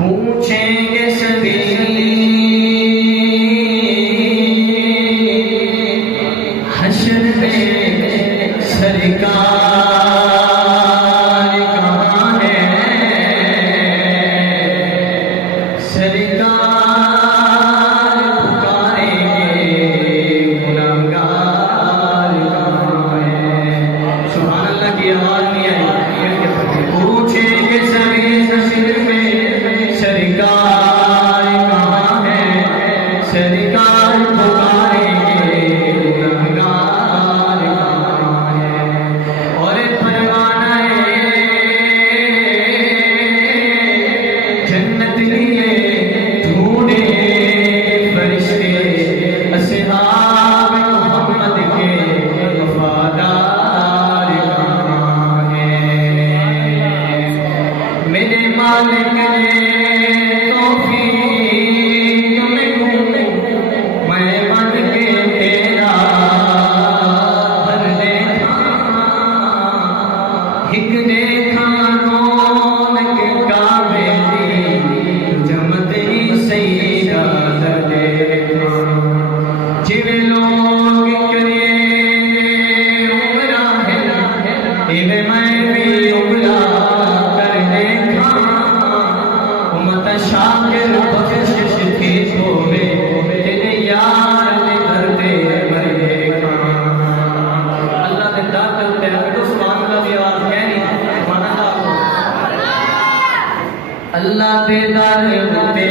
پوچھیں گے سبھی حشر میں سرکار کہاں ہے، سرکار پکاریں گے گناہگار کہاں ہے۔ سبحان اللہ کی آواز نہیں آئی۔ پوچھیں گے سبھی حشر میں سرکار کہاں ہے، سرکار پکاریں گے گناہگار کہاں ہے۔ اور پروانہ جنت لیے ڈھونڈے فرشتے اصحاب محمد کے وفادار کہاں ہیں۔ میرے مالک نے توفیق میں میں بن کے تیرا ہر دیکھا، ایک دیکھا رونق کعبے دی جمتے ہی سیدہ در دیکھا، جویں لوگ کرے عمرہ ہے ایویں میں بھی عمرہ کر دیکھا، امت شاکر بخشش تھی ہوئے تیرے یار نے دردے مر دیکھا۔ اللہ نے دا کرتے ہیں تو سبحان اللہ کی آواز کہنی سبحان اللہ۔ اللہ دے در تے